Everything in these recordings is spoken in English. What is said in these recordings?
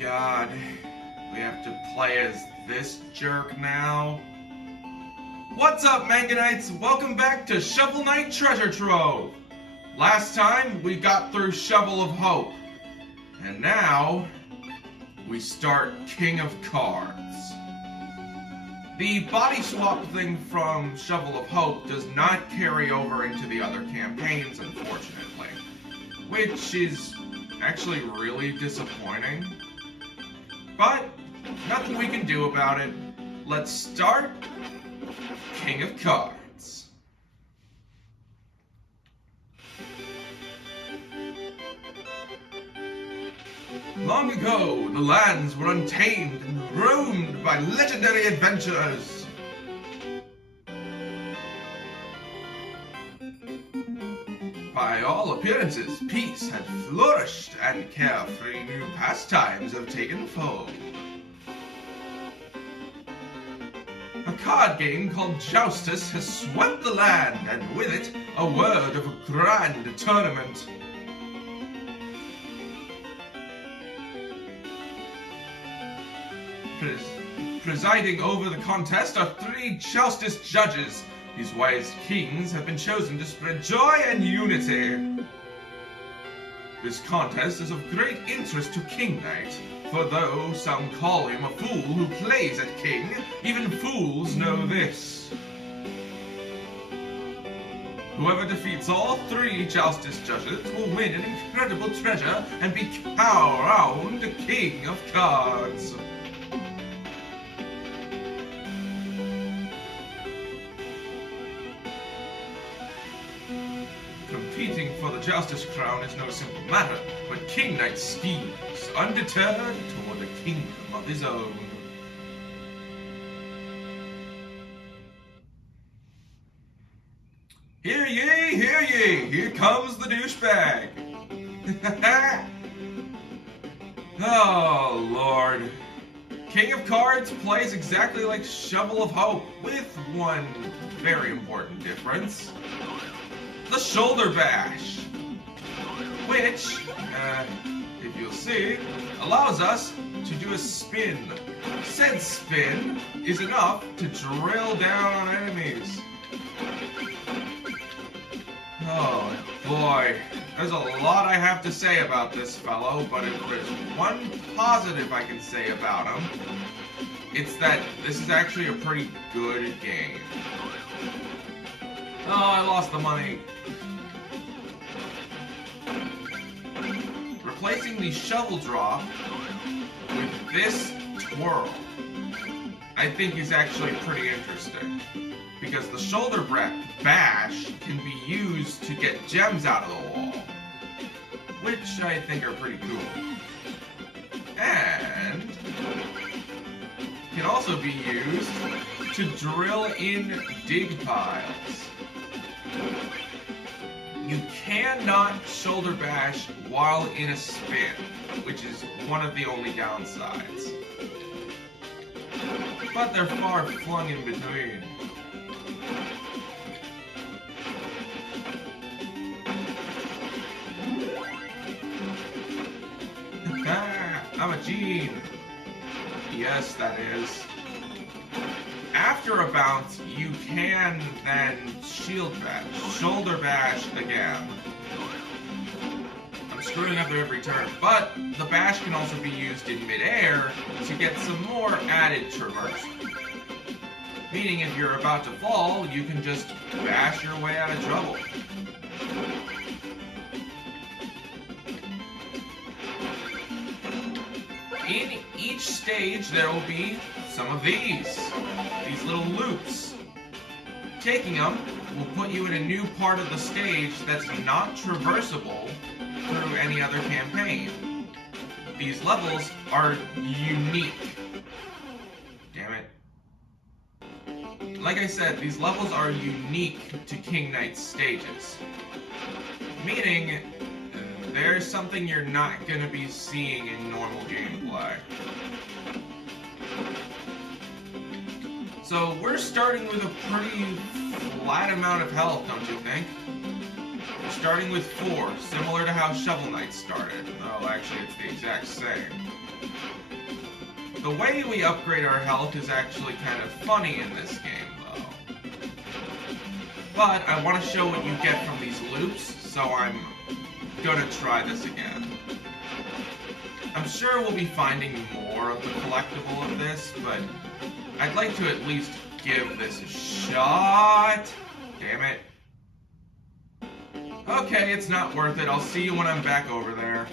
God, we have to play as this jerk now. What's up, Manganites? Welcome back to Shovel Knight Treasure Trove. Last time, we got through Shovel of Hope. And now, we start King of Cards. The body swap thing from Shovel of Hope does not carry over into the other campaigns, unfortunately. Which is actually really disappointing. But, nothing we can do about it. Let's start King of Cards. Long ago, the lands were untamed and roamed by legendary adventurers. By all appearances, peace had flourished and carefree new pastimes have taken form. A card game called Joustus has swept the land, and with it, a word of a grand tournament. Presiding over the contest are 3 Joustus judges. These wise kings have been chosen to spread joy and unity. This contest is of great interest to King Knight, for though some call him a fool who plays at king, even fools know this. Whoever defeats all 3 Joustus judges will win an incredible treasure and be crowned King of Cards. Competing for the Joustus crown is no simple matter, but King Knight schemes, undeterred, toward a kingdom of his own. Hear ye, hear ye! Here comes the douchebag! Oh, Lord. King of Cards plays exactly like Shovel of Hope, with one very important difference. The shoulder bash, which, if you'll see, allows us to do a spin. Said spin is enough to drill down on enemies. Oh boy, there's a lot I have to say about this fellow, but if there's one positive I can say about him, it's that this is actually a pretty good game. Oh, I lost the money. Replacing the shovel drop with this twirl, I think is actually pretty interesting. Because the shoulder bash can be used to get gems out of the wall, which I think are pretty cool. And can also be used to drill in dig piles. You cannot shoulder bash while in a spin, which is one of the only downsides. But they're far flung in between. I'm a gene. Yes, that is. After a bounce, you can then shield bash, shoulder bash again. I'm screwing up every turn, but the bash can also be used in midair to get some more added traverse. Meaning if you're about to fall, you can just bash your way out of trouble. In each stage, there will be some of these little loops. Taking them will put you in a new part of the stage that's not traversable through any other campaign. These levels are unique. Damn it. Like I said, these levels are unique to King Knight's stages. Meaning, there's something you're not going to be seeing in normal gameplay. So we're starting with a pretty flat amount of health, don't you think? starting with 4, similar to how Shovel Knight started. Oh, actually, it's the exact same. The way we upgrade our health is actually kind of funny in this game, though. But I want to show what you get from these loops, so I'm gonna try this again. I'm sure we'll be finding more of the collectible of this, but I'd like to at least give this a shot. Damn it. Okay, it's not worth it. I'll see you when I'm back over there.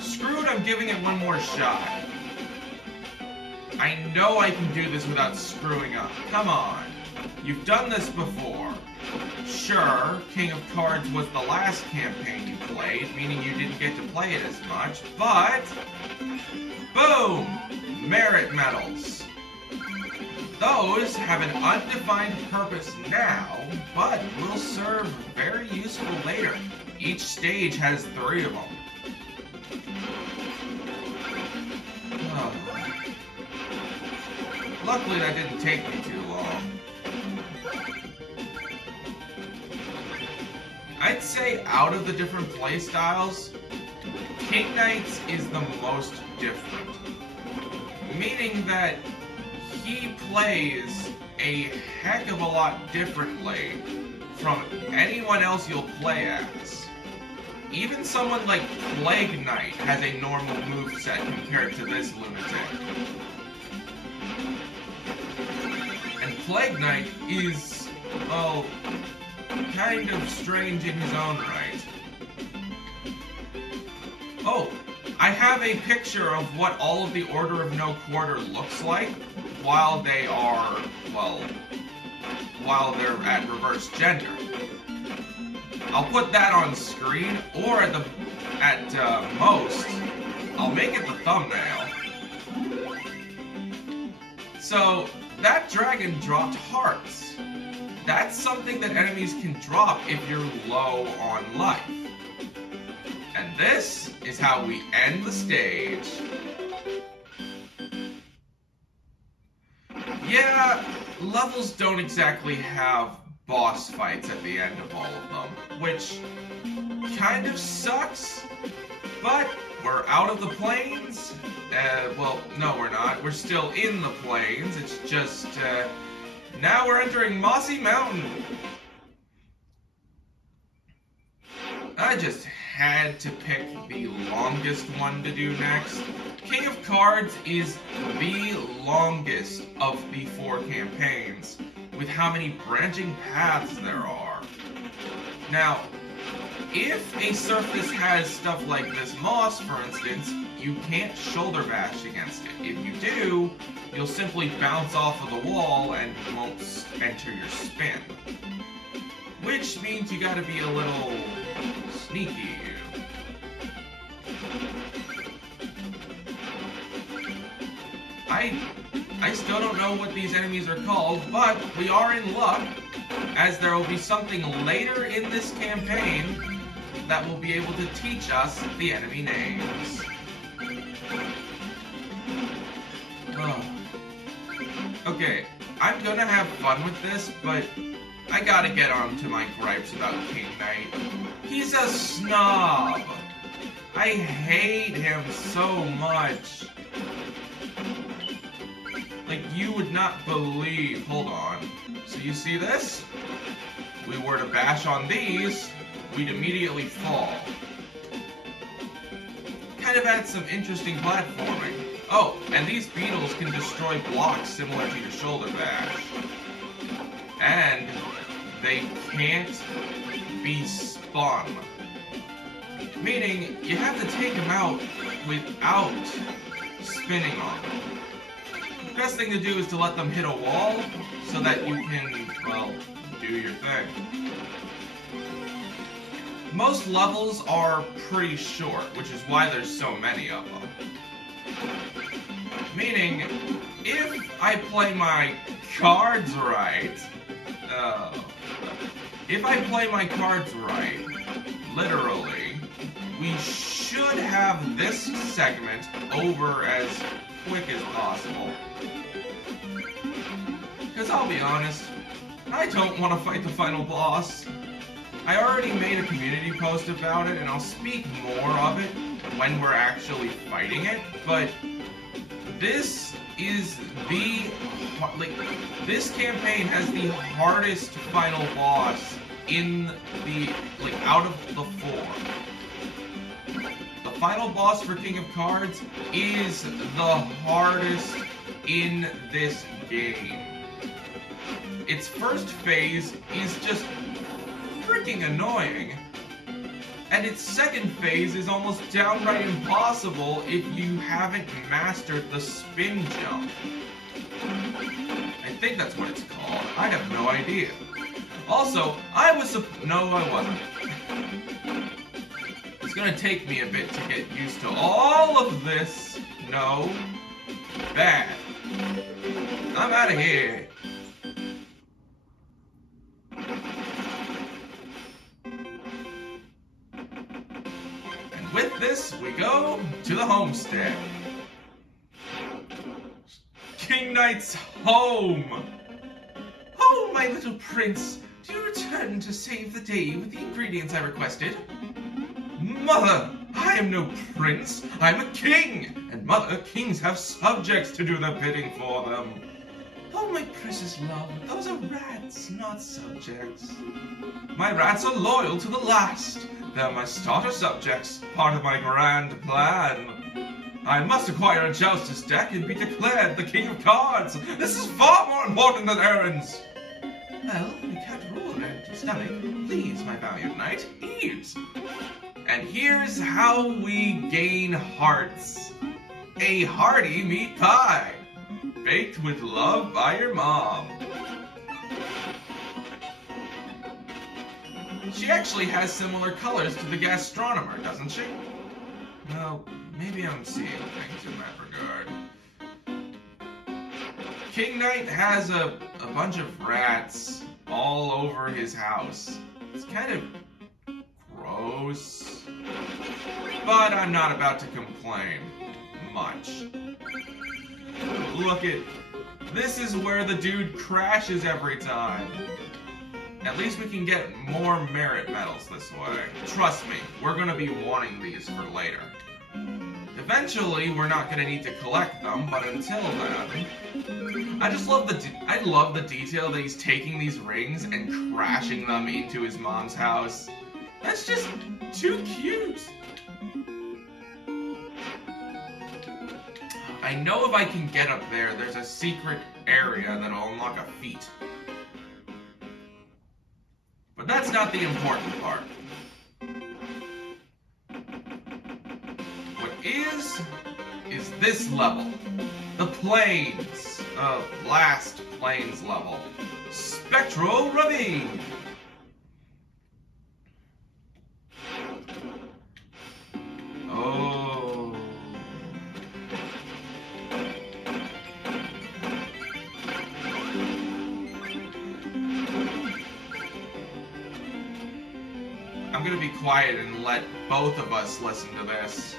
Screw it, I'm giving it one more shot. I know I can do this without screwing up. Come on. You've done this before. Sure, King of Cards was the last campaign you played, meaning you didn't get to play it as much, but... boom! Merit medals. Those have an undefined purpose now, but will serve very useful later. Each stage has 3 of them. Oh. Luckily that didn't take me too long. I'd say out of the different playstyles, King Knight's is the most different. Meaning that he plays a heck of a lot differently from anyone else you'll play as. Even someone like Plague Knight has a normal moveset compared to this lunatic. And Plague Knight is, well, kind of strange in his own right. Oh, I have a picture of what all of the Order of No Quarter looks like while they are, well, while they're at reverse gender. I'll put that on screen, or at most, I'll make it the thumbnail. So, that dragon dropped hearts. That's something that enemies can drop if you're low on life. And this is how we end the stage. Yeah, levels don't exactly have boss fights at the end of all of them, which kind of sucks, but we're out of the plains. Well, no we're not. We're still in the plains. It's just, now we're entering Mossy Mountain. I just had to pick the longest one to do next. King of Cards is the longest of the 4 campaigns, with how many branching paths there are. Now, if a surface has stuff like this moss, for instance, you can't shoulder bash against it. If you do, you'll simply bounce off of the wall and won't enter your spin. Which means you gotta be a little sneaky. I still don't know what these enemies are called, but we are in luck, as there will be something later in this campaign that will be able to teach us the enemy names. Oh. Okay, I'm gonna have fun with this, but I gotta get on to my gripes about King Knight. He's a snob! I hate him so much. Like, you would not believe... Hold on. So you see this? We were to bash on these, we'd immediately fall. Kind of adds some interesting platforming. Oh, and these beetles can destroy blocks similar to your shoulder bash. And they can't be spun. Meaning, you have to take them out without spinning on them. The best thing to do is to let them hit a wall so that you can, well, do your thing. Most levels are pretty short, which is why there's so many of them. Meaning, if I play my cards right, literally, we should have this segment over as quick as possible. Because I'll be honest, I don't want to fight the final boss. I already made a community post about it, and I'll speak more of it when we're actually fighting it, but this is this campaign has the hardest final boss in the, out of the four. The final boss for King of Cards is the hardest in this game. Its first phase is just freaking annoying, and its second phase is almost downright impossible if you haven't mastered the spin jump. I think that's what it's called. I have no idea. Also, no, I wasn't. It's gonna take me a bit to get used to all of this. No. Bad. I'm out of here. And with this, we go to the homestead. King Knight's home. Oh, my little prince, do you return to save the day with the ingredients I requested? Mother, I am no prince, I'm a king, and mother, kings have subjects to do the bidding for them. Oh, my precious love, those are rats, not subjects. My rats are loyal to the last. They're my starter subjects, part of my grand plan. I must acquire a Joustus deck and be declared the King of Cards. This is far more important than errands. Well, you can't rule an empty stomach. Please, my valued knight, eat. And here's how we gain hearts. A hearty meat pie, baked with love by your mom. She actually has similar colors to the gastronomer, doesn't she? Well, maybe I'm seeing things in that regard. King Knight has a bunch of rats all over his house. It's kind of gross, but I'm not about to complain much. Look at, this is where the dude crashes every time. At least we can get more merit medals this way. Trust me, we're gonna be wanting these for later. Eventually, we're not gonna need to collect them, but until then, I love the detail that he's taking these rings and crashing them into his mom's house. That's just too cute. I know if I can get up there, there's a secret area that'll unlock a feat. But that's not the important part. What is this level. The Plains. Last Plains level. Spectral Ravine. Oh. I'm gonna be quiet and let both of us listen to this.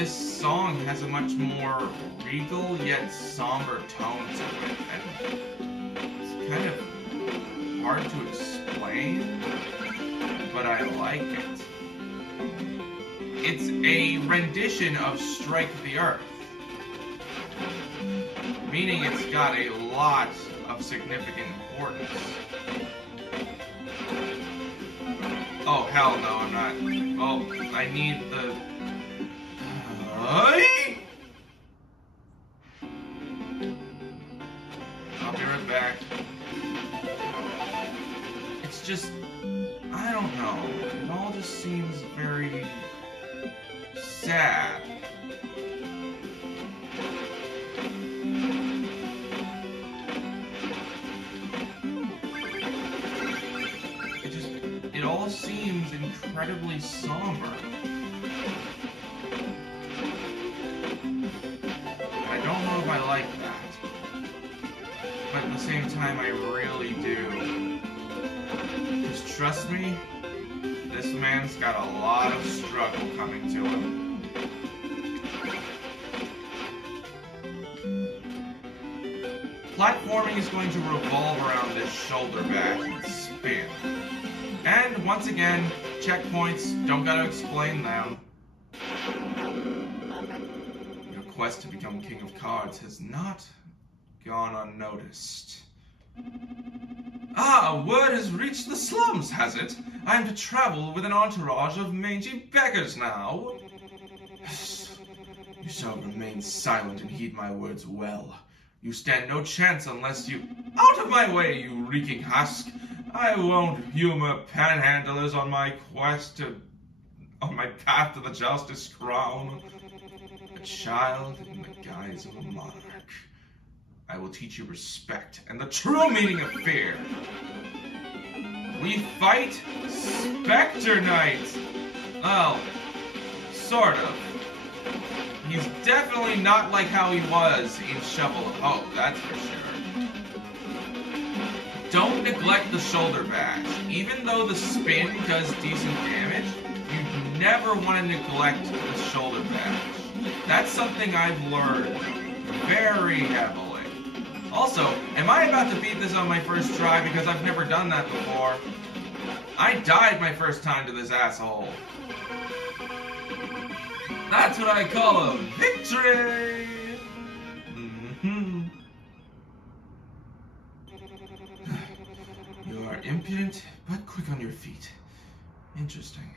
this song has a much more regal yet somber tone to it, and it's kind of hard to explain, but I like it. It's a rendition of Strike the Earth, meaning it's got a lot of significant importance. Oh, hell no, I'm not. Oh, I need the... I'll be right back. It's just... I don't know. It all just seems very... sad. It all seems incredibly somber. I don't know if I like that. But at the same time, I really do. Just trust me, this man's got a lot of struggle coming to him. Platforming is going to revolve around this shoulder bash and spin. And once again, checkpoints, don't gotta explain them. Your quest to become King of Cards has not gone unnoticed. Ah, word has reached the slums, has it? I am to travel with an entourage of mangy beggars now. You shall remain silent and heed my words well. You stand no chance unless you... Out of my way, you reeking husk! I won't humor panhandlers on my path to the Joustus crown. A child in the guise of a monarch. I will teach you respect and the true meaning of fear. We fight Spectre Knight. Oh, sort of. He's definitely not like how he was in Shovel of Hope, that's for sure. Don't neglect the shoulder bash. Even though the spin does decent damage, you never want to neglect the shoulder bash. That's something I've learned very heavily. Also, am I about to beat this on my first try because I've never done that before? I died my first time to this asshole. That's what I call a victory! You are impudent, but quick on your feet. Interesting.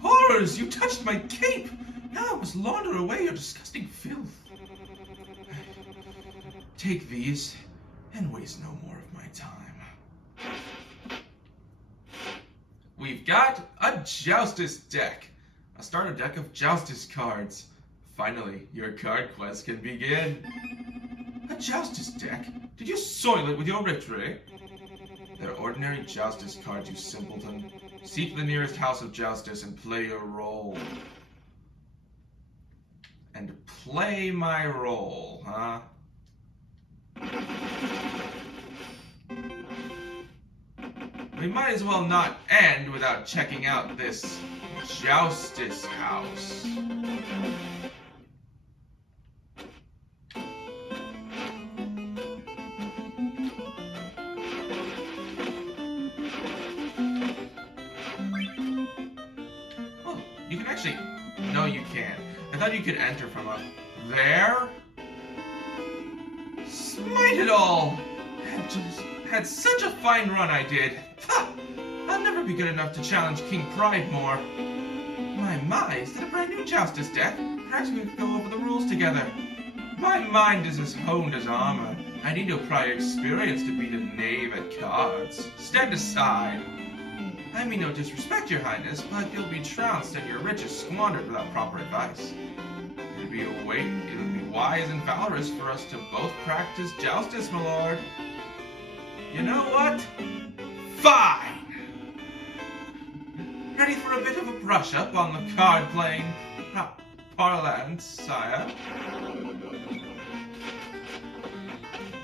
Horrors! You touched my cape! Now I must launder away your disgusting filth. Take these, and waste no more of my time. We've got a Joustus deck. A starter deck of Joustus cards. Finally, your card quest can begin. A Joustus deck? Did you soil it with your victory? They're ordinary Joustus cards, you simpleton. Seek the nearest house of Joustus and play your role. And play my role, huh? We might as well not end without checking out this Joustus house. Oh, you can actually... No, you can't. I thought you could enter from up there. Smite it all! Had such a fine run I did. Ha! I'll never be good enough to challenge King Pridemore. My, is that a brand new Joustus deck? Perhaps we could go over the rules together. My mind is as honed as armor. I need no prior experience to beat a knave at cards. Stand aside. I mean no disrespect, your highness, but you'll be trounced and your riches squandered without proper advice. It'll be wise and valorous for us to both practice Joustus, my lord. You know what? Fine! Ready for a bit of a brush-up on the card-playing parlance, sire?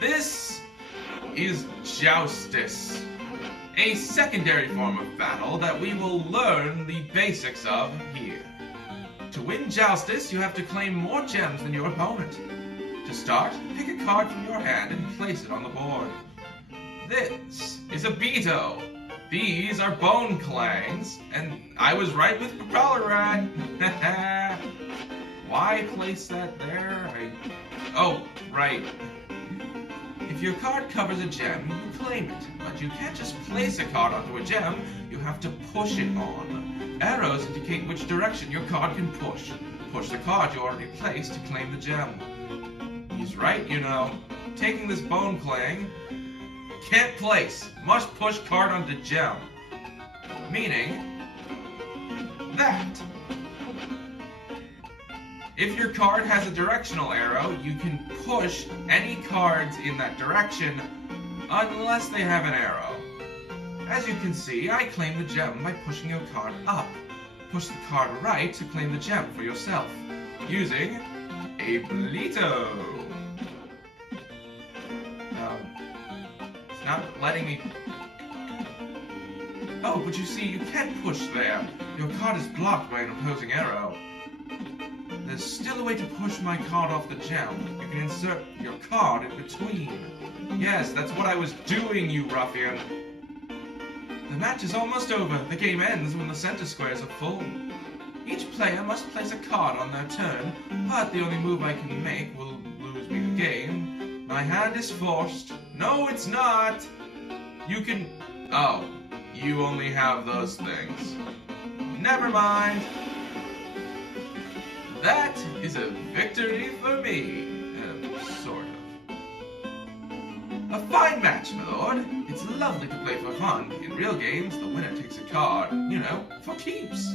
This is Joustus, a secondary form of battle that we will learn the basics of here. To win Joustus, you have to claim more gems than your opponent. To start, pick a card from your hand and place it on the board. This is a Beto. These are Bone Clangs, and I was right with Propeller Rat. Why place that there? Oh, right. If your card covers a gem, you claim it, but you can't just place a card onto a gem, you have to push it on. Arrows indicate which direction your card can push. Push the card you already placed to claim the gem. He's right, you know. Taking this Bone Clang, can't place, must push card onto gem. Meaning that if your card has a directional arrow, you can push any cards in that direction unless they have an arrow. As you can see, I claim the gem by pushing your card up. Push the card right to claim the gem for yourself, using a Bleeto. It's not letting me... Oh, but you see, you can't push there. Your card is blocked by an opposing arrow. There's still a way to push my card off the gem. You can insert your card in between. Yes, that's what I was doing, you ruffian. The match is almost over. The game ends when the center squares are full. Each player must place a card on their turn, but the only move I can make will lose me the game. My hand is forced. No, it's not! You can... Oh, you only have those things. Never mind. That is a victory for me. Sort of. A fine match, my lord. It's lovely to play for fun. In real games, the winner takes a card, you know, for keeps.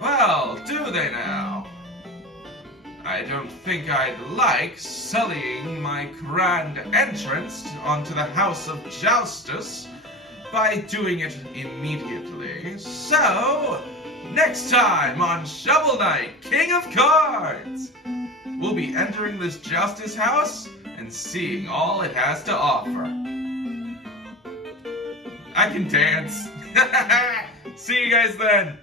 Well, do they now? I don't think I'd like sullying my grand entrance onto the house of Joustus by doing it immediately. So, next time on Shovel Knight, King of Cards, we'll be entering this Joustus house and seeing all it has to offer. I can dance. See you guys then.